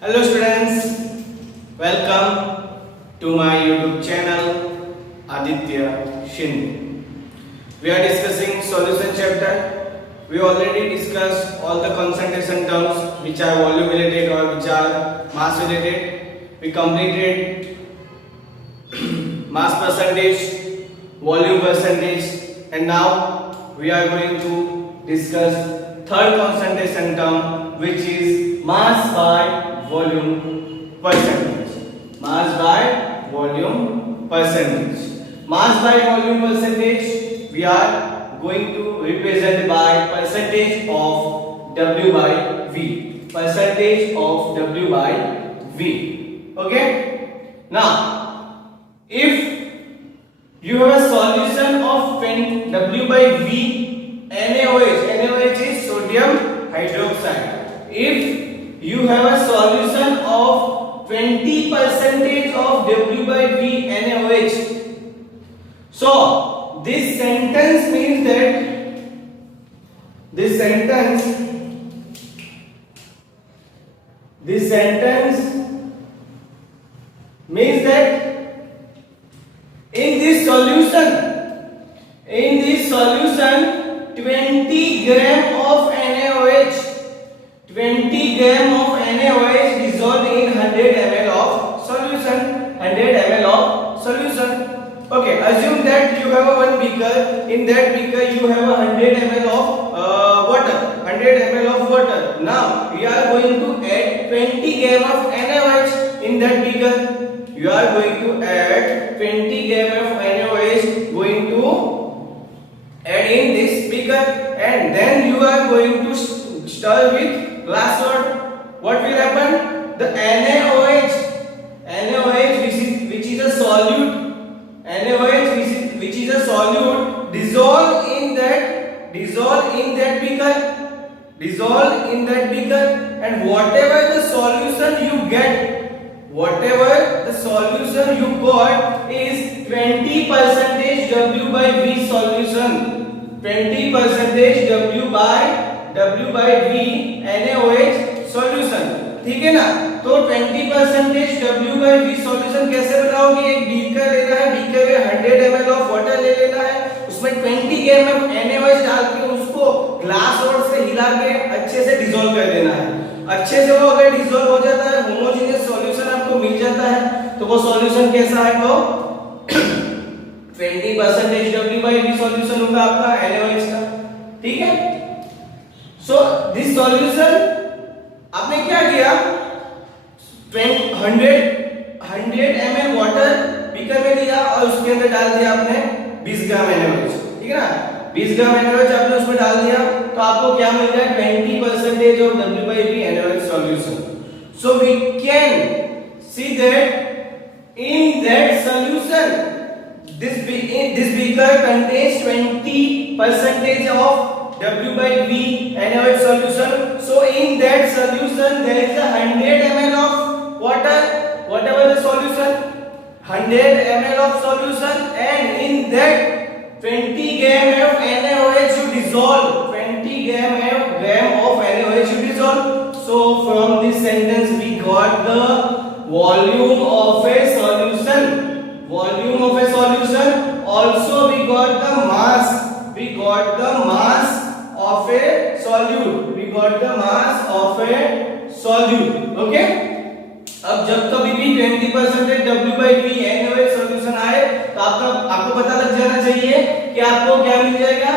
Hello students, welcome to my YouTube channel Aditya Shinde. We are discussing solution chapter. We already discussed all the concentration terms which are volume related or which are mass related. We completed mass percentage, volume percentage, and now we are going to discuss third concentration term which is mass by volume percentage. Mass by volume percentage. Mass by volume percentage we are going to represent by percentage of W by V. Percentage of W by V. Okay? Now, if you have a solution of W by V NaOH is sodium hydroxide. If you have a solution of 20% of W by V NaOH. So this sentence means that this sentence means that in this solution 20 gram of NaOH 20 gram of NaOH dissolved in 100 ml of solution. 100 ml of solution. Okay, assume that you have one beaker. In that beaker you have 100 ml of water. 100 ml of water. Now we are going to add 20 gram of NaOH in that beaker. You are going to add 20 gram of NaOH going to add in this beaker, and then you are going to stir with glass water. What will happen? The NaOH which is a solute, which is a solute dissolve in that beaker, and whatever the solution you got is 20% W by V solution. 20% W by V NaOH solution. ठीक है ना? तो 20% W by V solution कैसे बनाओगे? एक beaker लेना है, beaker में 100 ml ऑफ वाटर ले लेना है, उसमें 20 ग्राम ऑफ NaOH डाल के उसको ग्लास वाटर से हिला के अच्छे से डिसॉल्व कर देना है. अच्छे से वो अगर डिसॉल्व हो जाता है, होमोजेनियस सॉल्यूशन आपको मिल जाता है, तो वो सॉल्यूशन कैसा है? वो 20% W by V सॉल्यूशन होगा आपका NaOH का. ठीक है? So this solution आपने क्या किया? 100 ml वाटर बीकर में लिया और उसके अंदर डाल दिया आपने 20 ग्राम NaOH. ठीक है ना? 20 ग्राम NaOH आपने उसमें डाल दिया, तो आपको क्या मिल रहा है? 20% of W by V NaOH solution. So we can see that in that solution this beaker contains 20% of W by V NaOH solution. So in that solution there is a 100 ml of water. Whatever the solution, 100 ml of solution, and in that 20 gram of NaOH you dissolve. 20 gram of NaOH you dissolve. So from this sentence we got the volume of a solution. Volume of a solution. Also we got the mass. We got the mass of a solute. We got the mass of a solute. Okay? अब जब कभी भी 20% W by V NaOH solution आए तो आपको पता लग जाना चाहिए कि आपको क्या मिल जाएगा?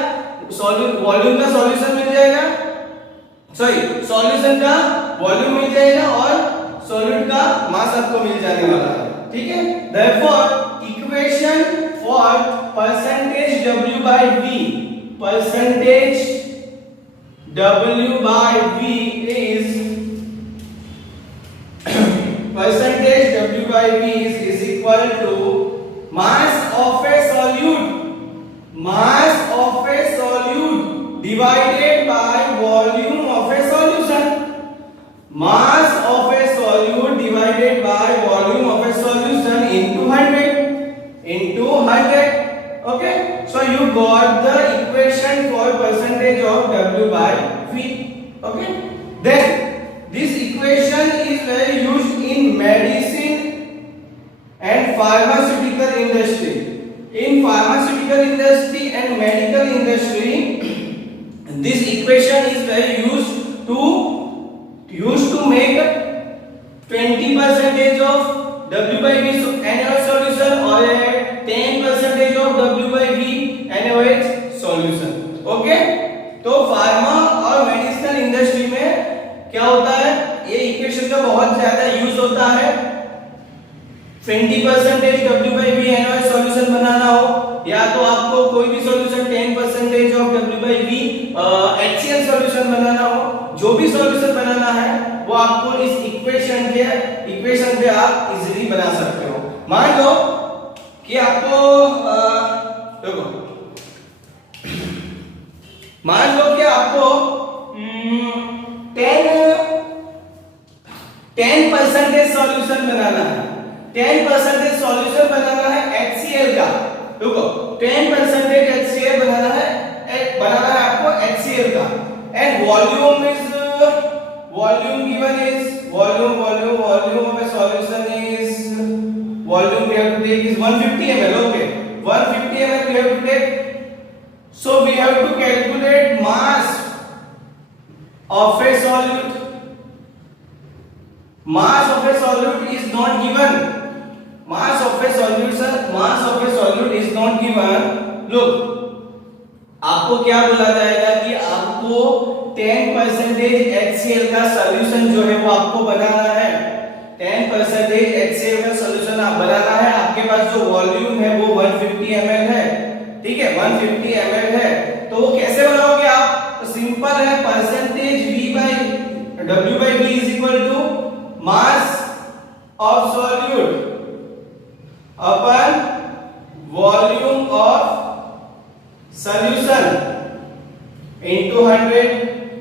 वॉल्यूम का सॉल्यूशन मिल जाएगा, सॉल्यूशन का वॉल्यूम मिल जाएगा और सॉल्यूट का मास आपको मिल जाने वाला है. ठीक है? Therefore equation for percentage W by V is equal to mass of a solute divided by volume of a solution. Mass of a solute divided by volume of a solution into 100. Okay, so you got the equation for percentage of W by V. Okay, then this equation is is very used in medicine and pharmaceutical industry. In pharmaceutical industry and medical industry, this equation is very used to make 20% of W by V NaOH solution or 10% of W by V NaOH solution. Okay, तो pharma और medicinal industry में क्या होता है, ये equation का बहुत ज्यादा यूज होता है। 20% W by V NaOH solution बनाना हो, या तो आपको कोई भी solution 10% of W by V HCl solution बनाना हो, जो भी सॉल्यूशन बनाना है वो आपको इस इक्वेशन पे आप इजीली बना सकते हो। मान लो कि आपको देखो, मान लो कि आपको 10% सॉल्यूशन बनाना है, 10% सॉल्यूशन बनाना है HCl का। देखो 10% HCl बनाना है आपको HCl का, and volume given is volume of a solution is volume we have to take is 150 ml. Okay, 150 ml we have to take, so we have to calculate mass of a solute. Mass of a solute is not given. Mass of a solute is not given. Look, आपको क्या बोला जाएगा कि आपको 10% HCl का solution जो है वो आपको बनाना है। 10% HCl का सॉल्यूशन आप बनाना है। आपके पास जो वॉल्यूम है वो 150 ml है, ठीक है, 150 ml है। तो वो कैसे बनाओगे आप? तो सिंपल है, percentage V by W by V is equal to mass of solute upon volume of solution into 100।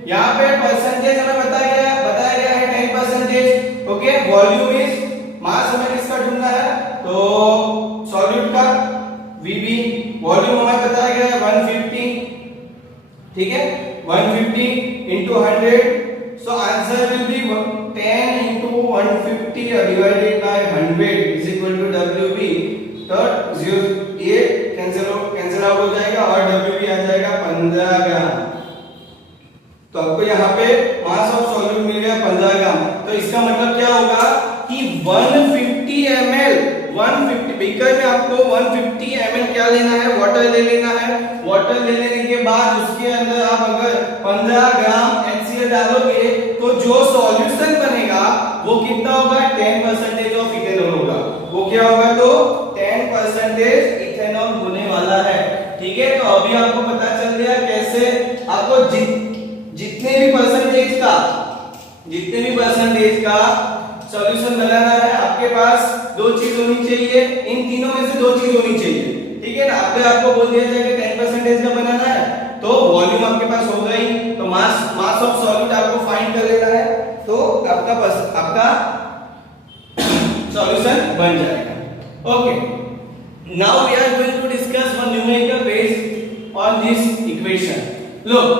यहाँ पे परसेंटेज हमें बताया गया है 10%। ओके, वॉल्यूम इज मास हमें किसका ढूंढना है, तो सॉल्यूट का Vb, वॉल्यूम हमें बताया गया है 150, ठीक है, 150 into 100, so answer will be 10 into 150 divided by 100 is equal to Wb। तो 0 ये कैंसिल आउट हो जाएगा और Wb आ जाएगा 15 ग्राम। तो आपको यहाँ पे मास ऑफ सॉल्यूट मिल गया 15 ग्राम। तो इसका मतलब क्या होगा कि 150 ml, 150 बीकर में आपको 150 ml क्या लेना है, वाटर ले लेना है। वाटर ले लेने के बाद उसके अंदर आप अगर 15 ग्राम HCl डालोगे तो जो सॉल्यूशन बनेगा वो कितना होगा, 10% ऑफ इथेनॉल होगा। वो क्या होगा, तो 10% इथेनॉल होने वाला है, ठीक है। तो अभी आपको पता चल गया कैसे आपको जितने भी परसेंटेज का सॉल्यूशन बनाना है। आपके पास दो चीज होनी चाहिए, इन तीनों में से दो चीज होनी चाहिए, ठीक है ना। आपको बोल दिया जाए कि 10% का बनाना है, तो वॉल्यूम आपके पास होगा ही, तो मास ऑफ सॉल्यूट आपको फाइंड कर लेना है, तो आपका सॉल्यूशन बन जाएगा। Okay, now we are going to discuss one numerical based on this equation. Look,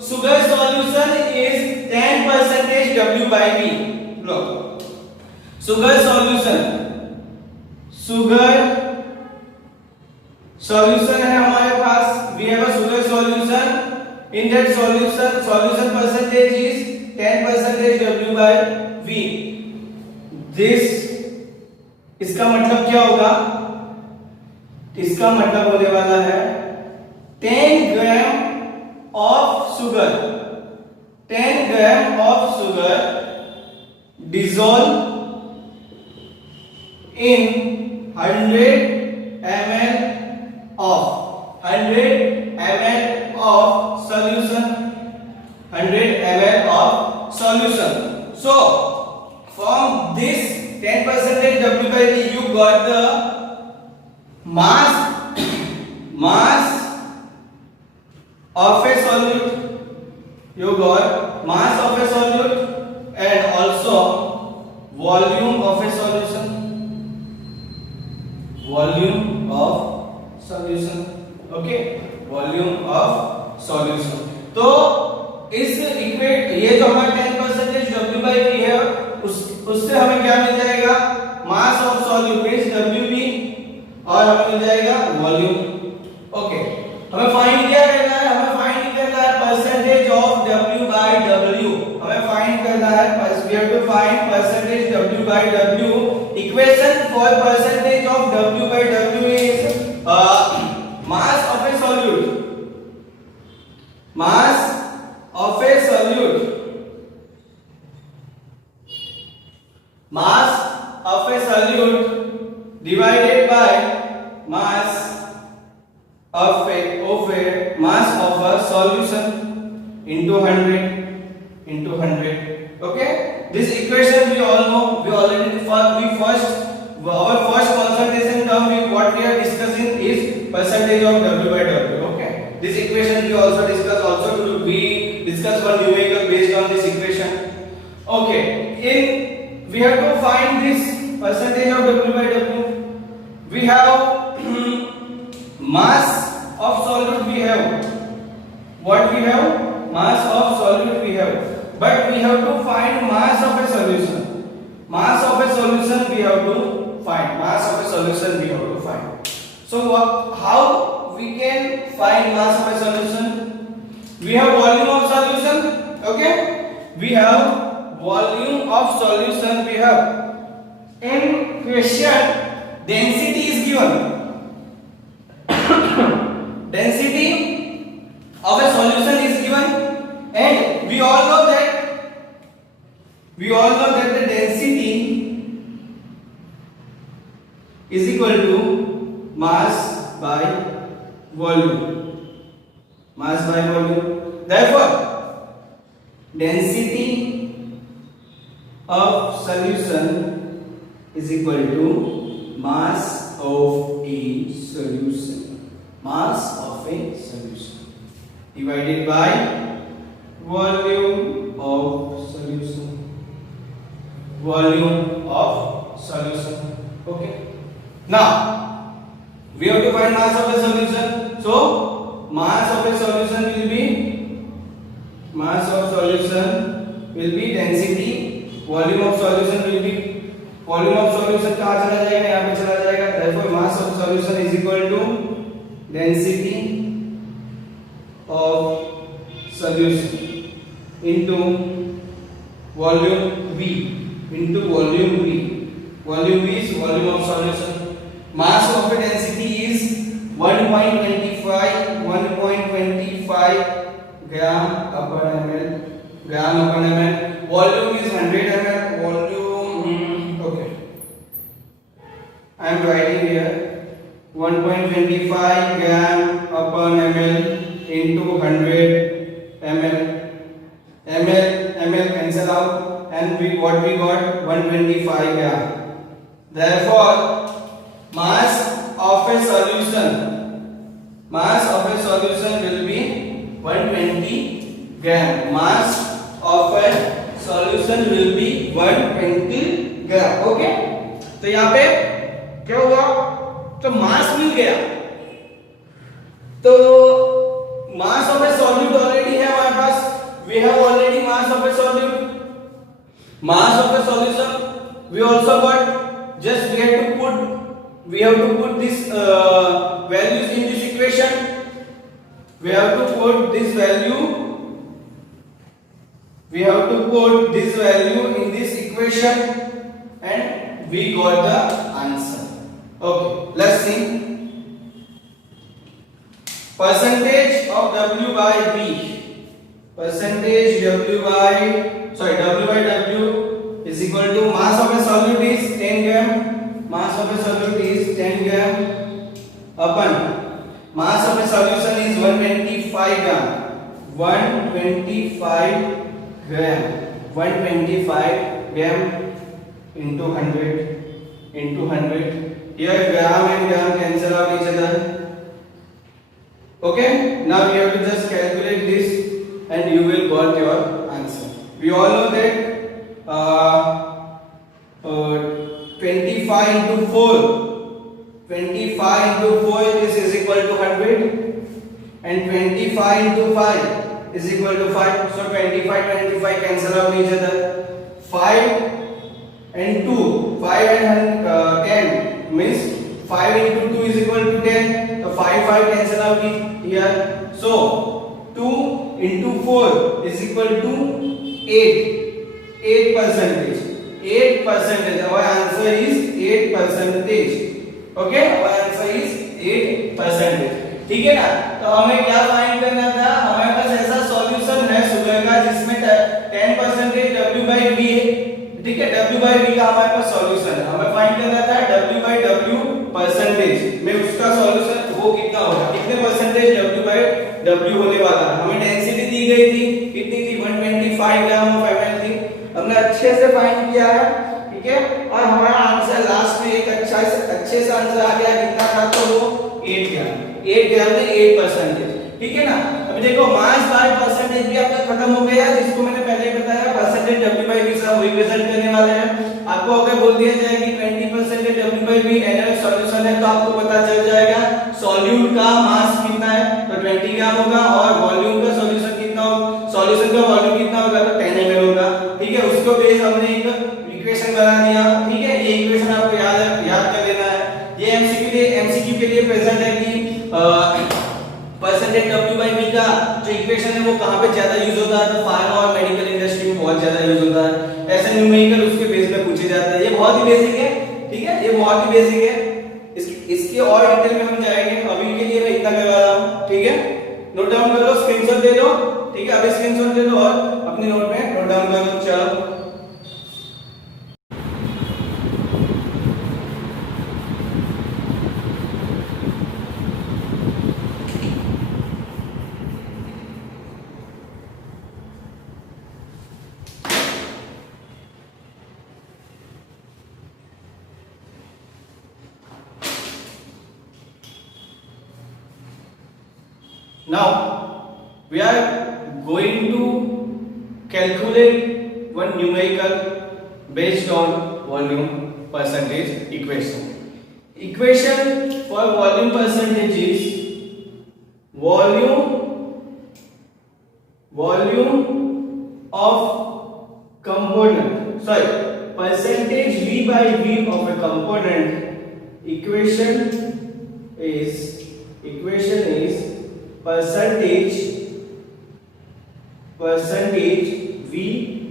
sugar solution is 10% W by V. Look, sugar solution है हमारे पास, we have a sugar solution, in that solution percentage is 10% W by V। इसका मतलब क्या होगा, इसका मतलब होने वाला है 10 ग्राम of sugar, 10 gram of sugar dissolved in 100 ml of solution, 100 ml of solution। So from this 10% W by V you got the mass of a solute, you got mass of a solute and also volume of a solution, okay, volume of solution। तो इस equate ये जो हमारा 10% W by V है उससे हमें क्या मिल जाएगा, मास ऑफ सॉल्यूट मींस Wb, और हमें मिल जाएगा वॉल्यूम। ओके, हमें फाइंड क्या करना है, हमें फाइंड करना है percentage of W by W, हमें फाइंड करना है, we have to find percentage W by W. Equation for percentage of W by W is mass of a solute, mass of a solute, mass of a solute divided by mass of a solution into 100. Okay, this equation we all know, our first concentration term what we are discussing is percentage of W by W. Okay, this equation we also discuss, we discuss one numerical based on this equation. Okay, we have to find this percentage of W by W. We have mass of solute, we have what we have, mass of solute we have, but we have to find mass of a solution. Mass of a solution we have to find. Mass of a solution we have to find. So how we can find mass of a solution? We have volume of solution. Okay, we have volume of solution. We have in question density is given. Density of a solution is given, and we all know that the density is equal to mass by volume. Mass by volume. Therefore, density of solution is equal to mass of a solution. Mass of a solution divided by volume of solution. Volume of solution. Okay. Now we have to find mass of a solution. So mass of a solution will be density. Volume of solution will be, volume of solution कहाँ चला जाएगा, यहाँ पे चला जाएगा. Therefore mass of solution is equal to density of solution into volume V. Volume V is volume of solution. Mass of a density is 1.25 gram upon ml. Volume is 100 ml. Volume, okay, I am writing here 1.25 gram upon ml into 100 ml. ml cancel out, and what we got, 125 gram. Therefore mass of a solution will be 120 gram. Mass of a solution will be 120 gram. Okay, तो यहाँ पे क्या हुआ, तो मास मिल गया. तो mass of A solute already है हमारे पास. We have already mass of a solute. Mass of a solution we also got. Just we have to put this values in this equation. We have to put this value in this equation, and we got the answer. Okay, let's see. Percentage of W by V. Percentage W by W is equal to mass of a solute is 10 gram. Mass of a solute is 10 gram upon mass of a solution is 125 gram. 125 gram into 100. Here gram and gram cancel out each other. Okay, now you have to just calculate this and you will got your answer. We all know that 25 into 4 is equal to 100, and 25 into 5 is equal to 5. So 25 cancel out each other. 5 and 2. 5 and 10 means 5 into 2 is equal to 10. So 5 cancel out here. So 2 into 4 is equal to 8. 8 percentage. 8 percentage. Our answer is 8 percentage. Okay, our answer is 8 percentage. ठीक है ना? तो हमें क्या find करना था? हमारे पास ऐसा सॉल्यूशन है सुबह का जिसमें 10% W by V है. ठीक है, W by V का हमारे पास सॉल्यूशन है. हमें फाइंड करना था W by W परसेंटेज में उसका सॉल्यूशन वो कितना होगा, कितने परसेंटेज W by W होने वाला है. हमें डेंसिटी दी गई थी, कितनी थी? 125 ग्राम ऑफ ml थी. हमने अच्छे से फाइंड किया है. ठीक है, और हमारा आंसर लास्ट में एक अच्छे से आंसर आ गया. कितना था? तो वो 8 ग्राम. 8 ग्राम में 8%. ठीक है ना? अभी देखो मास बाय परसेंटेज भी आपका खत्म हो गया, जिसको मैंने पहले ही बताया परसेंटेज W by V से वही रिजल्ट करने वाले हैं. आपको अगर बोल दिया जाए कि 20% W by V NL solution है तो आपको पता चल जाएगा सॉल्यूट का मास कितना है, तो 20 ग्राम होगा. और वॉल्यूम का सॉल्यूशन कितना होगा, सॉल्यूशन का वॉल्यूम कितना होगा, तो 10 ml होगा. ठीक है, उसको बेस हमने एक इक्वेशन बना दिया. ठीक है, ये इक्वेशन आपको याद कर लेना है. ये एमसीक्यू के लिए प्रेजेंट है कि परसेंटेज W by V का जो इक्वेशन है वो कहां पे ज्यादा यूज होता है, तो फार्मा और मेडिकल इंडस्ट्री में बहुत ज्यादा यूज होता है. ऐसे न्यूमेरिकल उसके बेस में पूछे जाते हैं. ये बहुत ही बेसिक है. ठीक है, ये बहुत ही बेसिक है. इसके और डिटेल में हम जाएंगे. अभी के लिए मैं इतना करवा रहा हूं. ठीक है, नोट डाउन कर लो, स्क्रीनशॉट ले लो. ठीक है, अभी स्क्रीनशॉट ले लो और अपनी नोट में नोट डाउन कर लो. चलो now we are going to calculate one numerical based on volume percentage equation. Equation for volume percentage is volume of component, sorry, percentage V by V of a component. Equation is percentage V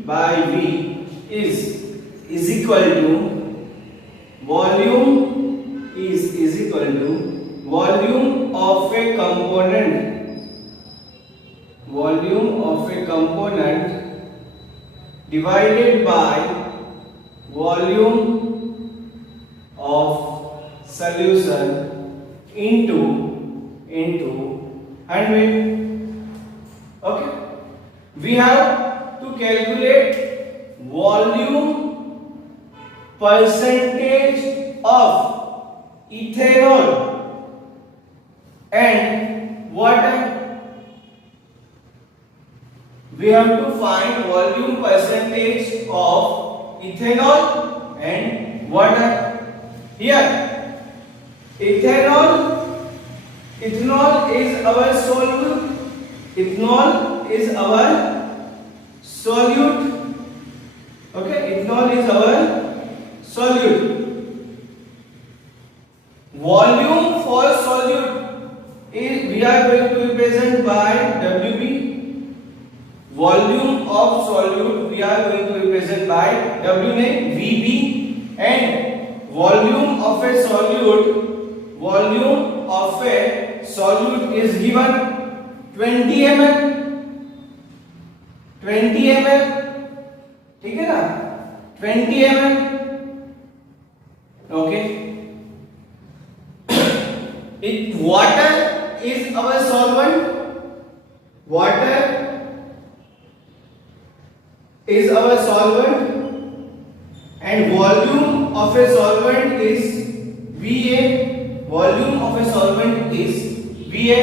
by V is equal to volume of a component divided by volume of solution into 100. Okay, we have to calculate volume percentage of ethanol and water. We have to find volume percentage of ethanol and water. Here ethanol is our solute. Ethanol is our solute. Okay, ethanol is our solute. Volume for solute is we are going to represent by WB. Volume of solute we are going to represent by W name VB, and volume of a solute is given 20 ml. 20 ml. ठीक है ना, 20 ml. Okay. Water is our solvent. Water is our solvent, and volume of a solvent is VA. Volume of a solvent is VA,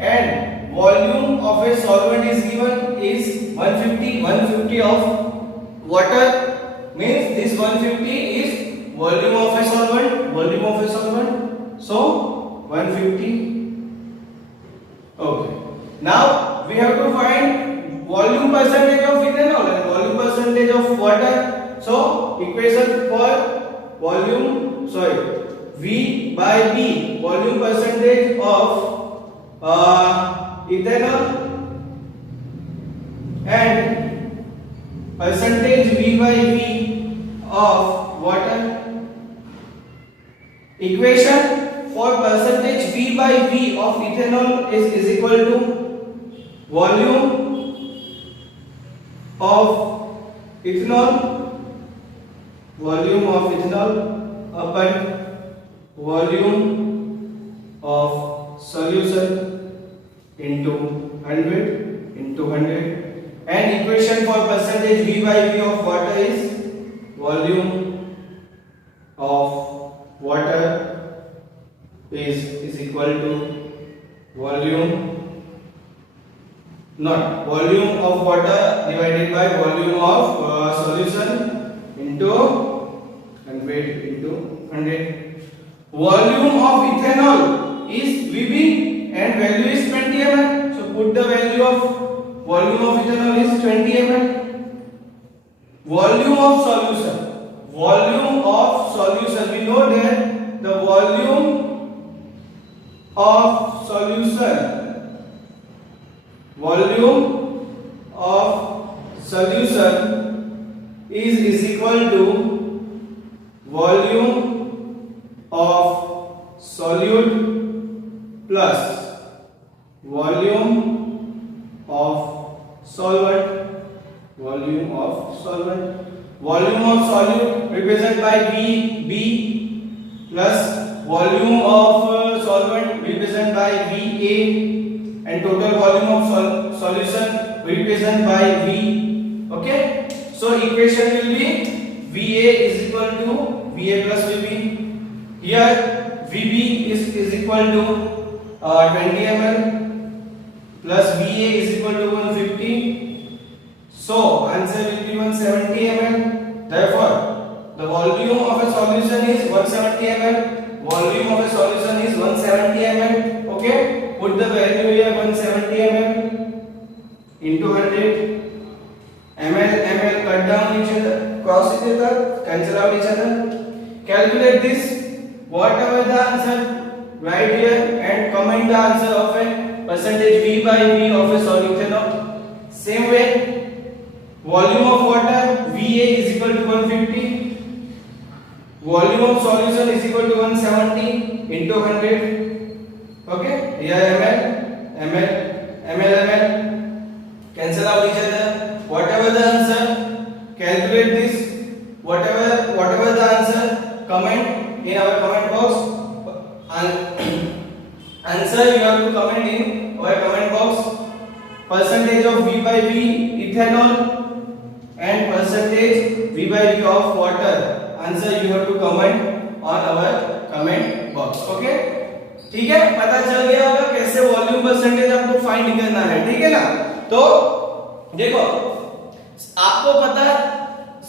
and volume of a solvent is given is 150 of water, means this 150 is volume of a solvent. So 150. Okay, now we have to find volume percentage of ethanol and volume percentage of water. So equation for volume, sorry, V by B, volume percentage of ethanol and percentage V by V of water. Equation for percentage V by V of ethanol is equal to volume of ethanol upon volume of solution into 100 and equation for percentage V by V of water is volume of water is equal to volume of water divided by volume of solution into 100. Volume of ethanol is VB and value is 20 ml. So put the value of volume of ethanol is 20 ml. Volume of solution. We know that the volume of solution is equal to volume of solute plus volume of solvent. Volume of solute represented by VB plus volume of solvent represented by VA and total volume of solution represented by V. Okay, so equation will be VA is equal to VA plus VB. Here VB is equal to 20 ml plus VA is equal to 150. So answer will be 170 ml. Therefore the volume of a solution is 170 ml. Volume of a solution is 170 ml. Okay, put the value here 170 ml into 100. ml cut down each other, cross each other, cancel out each other. Calculate this. Whatever the answer, write here and comment the answer of a percentage V by V of a solution. Same way, volume of water VA is equal to 150. Volume of solution is equal to 170 into 100. Okay, here ml, cancel out each other. Whatever the answer, calculate this. Whatever the answer, comment in our comment box. Answer you have to comment in our comment box. Percentage of V by V ethanol and percentage V by V of water. Answer you have to comment on our comment box. Okay, ठीक है, पता चल गया होगा कैसे volume percentage आपको find करना है. ठीक है ना. तो देखो, आपको पता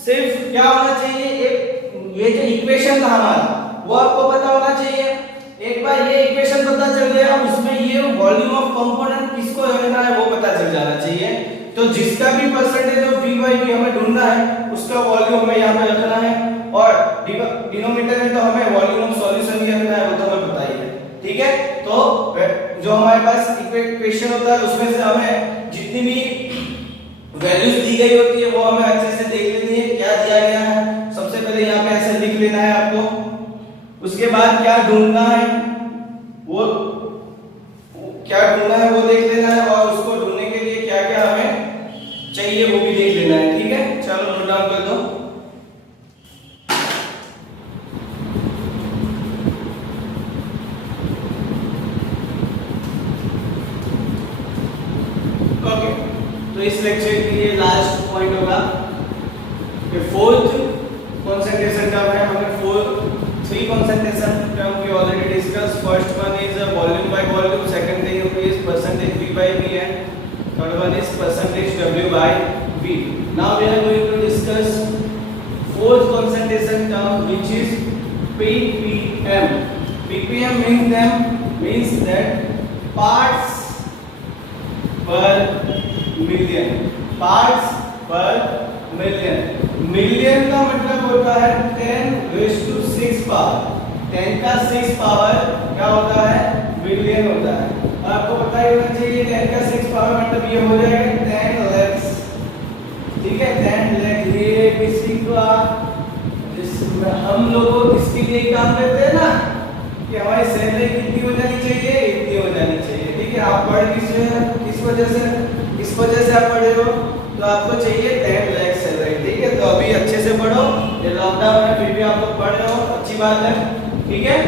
सिर्फ क्या होना चाहिए, एक ये जो इक्वेशन था हमारा वो आपको पता होना चाहिए. एक बार ये इक्वेशन पता चल गया, उसमें ये वॉल्यूम ऑफ कंपोनेंट किसको रखना है वो पता चल जाना चाहिए. तो जिसका भी percentage of V by V हमें ढूंढना है उसका वॉल्यूम हमें यहाँ पे रखना है और डिनोमिनेटर में तो हमें वॉल्यूम ऑफ सॉल्यूशन ही रखना है, वो तो हमें पता ही है. ठीक है, तो जो हमारे पास इक्वेशन होता है उसमें से हमें जितनी भी वैल्यूज दी गई होती है वो हमें अच्छे से देख लेनी है क्या दिया गया है. सबसे पहले यहाँ पे ऐसे लिख लेना है आपको. उसके बाद क्या ढूंढना है वो देख लेना है और उसको ढूंढने के लिए क्या क्या हमें चाहिए वो भी देख लेना है. ठीक है, चलो नोट डाउन कर दो. ओके, तो इस लेक्चर के लिए लास्ट पॉइंट होगा कि फोर्थ कंसंट्रेशन टर्म है. हमें three concentration term we already discussed. First one is volume by volume, second thing is percentage V by V, and third one is percentage W by V. Now we are going to discuss fourth concentration term which is ppm. ppm means that parts per million. Parts per million. Million का मतलब होता है 10⁶ power. 10 का 6 power क्या होता है? Million होता है। और आपको पता ही होना चाहिए 10 का 6 पावर मतलब ये हो जाएगा 10 लाख। ठीक है, 10 लाख। ये किसी का हम लोग इसके लिए काम करते हैं ना कि हमारी सैलरी कितनी हो जानी चाहिए, इतनी हो जानी चाहिए। ठीक है, आप पढ़ किस वजह से आप पढ़े हो, तो आपको चाहिए 10 लाख सैलरी। ठीक है, तो अभी अच्छे से पढ़ो। ये लॉकडाउन है फिर भी आप लोग पढ़ रहे हो, अच्छी बात है। ठीक है,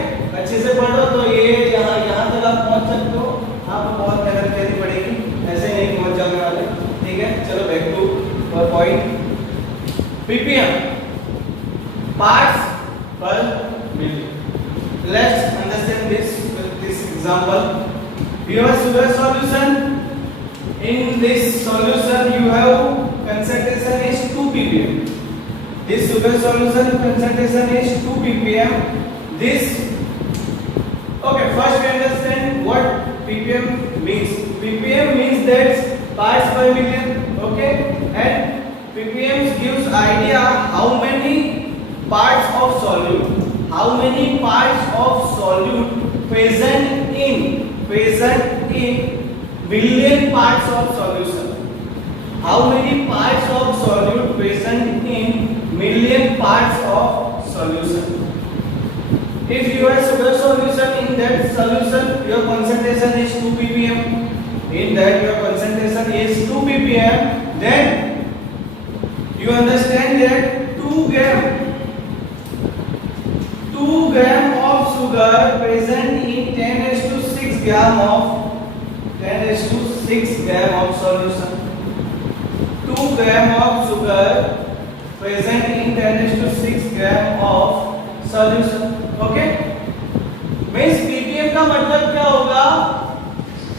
अच्छे से पढ़ो तो ये यहाँ तक आप पहुँच सकते हो। आपको बहुत मेहनत करनी पड़ेगी, ऐसे नहीं पहुँच जाने वाले। ठीक है, चलो back two point. Ppm, parts per million. Let's understand this with this example. You have sugar solution. In this solution you have concentration is 2 ppm. This sugar solution concentration is 2 ppm. This, okay, first we understand what ppm means. Ppm means that parts per million. Okay, and ppm gives idea how many parts of solute, how many parts of solute present in million parts of solution, how many parts of solute present in million parts of solution. If you have sugar solution, in that solution your concentration is 2 ppm, in that your concentration is 2 ppm, then you understand that 2 gram of sugar present in 10⁶ gram of solution. 2 gram of sugar present in 10⁶ gram of solution. Okay, means ppm का मतलब क्या होगा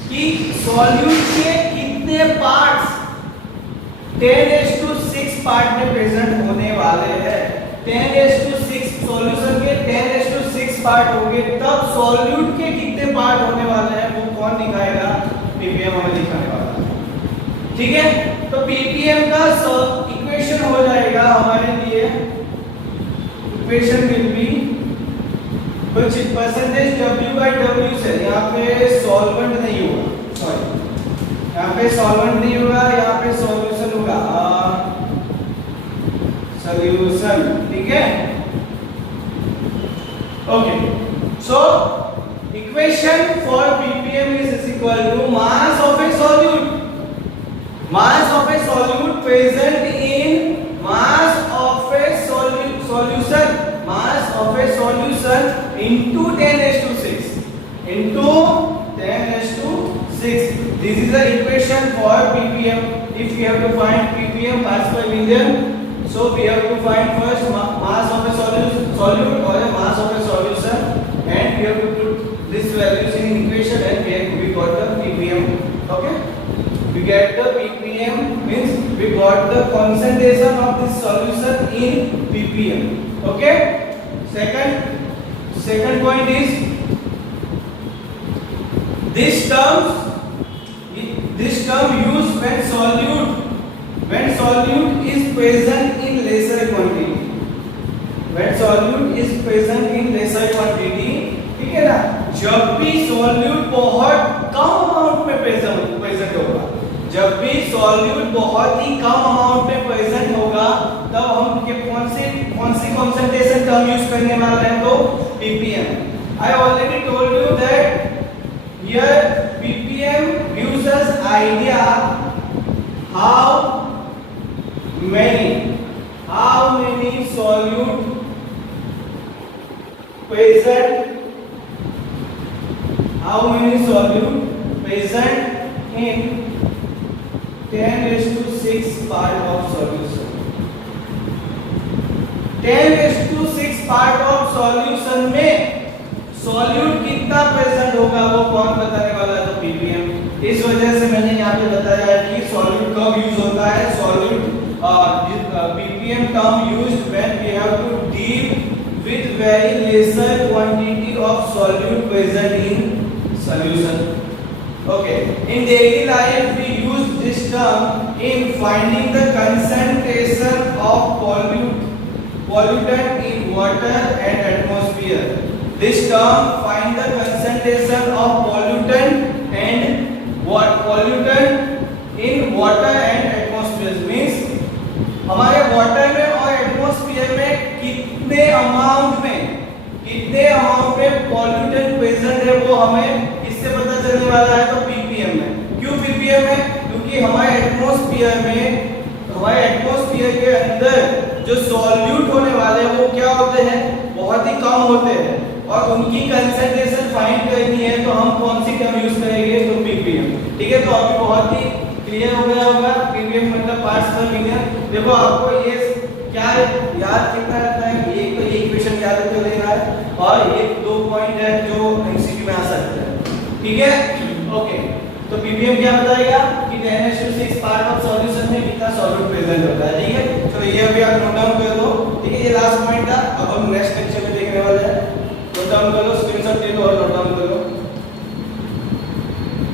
कि solute के कितने parts 10⁶ part में present होने वाले हैं। 10⁶ सॉल्यूशन के 10⁶ पार्ट होंगे, तब सॉल्यूट के कितने पार्ट होने वाले हैं वो कौन दिखाएगा? पीपीएम हमें दिखाने वाला है। ठीक है, तो पीपीएम का इक्वेशन हो जाएगा हमारे लिए, इक्वेशन विल बी कुछ परसेंटेज W/W से। यहाँ पे सॉल्वेंट नहीं होगा, सॉरी यहाँ पे सॉल्वेंट नहीं होगा, यहाँ पे सॉल्यूशन होगा, सॉल्यूशन। ठीक है, okay. So equation for ppm is equal to mass of a solute, mass of a solute present in mass of a solution, mass of a solution into 10⁶, into 10⁶. This is the equation for ppm. If we have to find ppm parts per million, so we have to find first mass of a solute or a mass of a solution, and we have to put this values in equation, and we got the ppm. Okay, we get the ppm means we got the concentration of this solution in ppm. Okay, second point is this term used when solute is present in lesser quantity, when solute is present in lesser quantity. ठीक है ना, जब भी solute बहुत कम amount में present होगा, जब भी solute बहुत ही कम अमाउंट में प्रेजेंट होगा, तब हम कौन सी कंसंट्रेशन टर्म यूज करने वाले हैं? तो ppm. I already told you that here ppm gives us idea how many solute present in 10⁶ part of solution. 10⁶ part of solution में सॉल्यूट कितना प्रेजेंट होगा वो कौन बताने वाला है? तो ppm। इस वजह से मैंने यहाँ पे बताया है कि सॉल्यूट कब यूज होता है। Solute ppm term used when we have to deal with very lesser quantity of solute present in solution. Okay, in daily life we use this term term in finding the concentration of pollutant in water and atmosphere. This term find the concentration of pollutant in water and atmosphere means हमारे water में और atmosphere में कितने amount में pollutant present है वो हमें इससे पता चलने वाला है। तो ppm में, क्यों ppm में? क्योंकि हमारे एटमॉस्फेयर के अंदर जो सॉल्यूट होने वाले हैं वो क्या होते हैं, बहुत ही कम होते हैं और उनकी कंसंट्रेशन फाइंड करनी है तो हम कौन सी टर्म यूज करेंगे, तो ppm। ठीक है, तो अभी बहुत ही क्लियर हो गया होगा ppm मतलब पार्ट्स पर मिलियन। देखो आपको ये क्या याद कितना रखना है, एक तो ये इक्वेशन याद कर लेना है और ये 2 पॉइंट है जो एमसीक्यू में आ सकते हैं। ठीक है, ओके। तो ppm क्या बताएगा कि 10⁶ पार्ट ऑफ सॉल्यूशन में कितना सॉल्यूट प्रेजेंट होता है। ठीक है, तो ये अभी आप नोट डाउन कर दो। ठीक है, ये लास्ट पॉइंट था। अब हम नेक्स्ट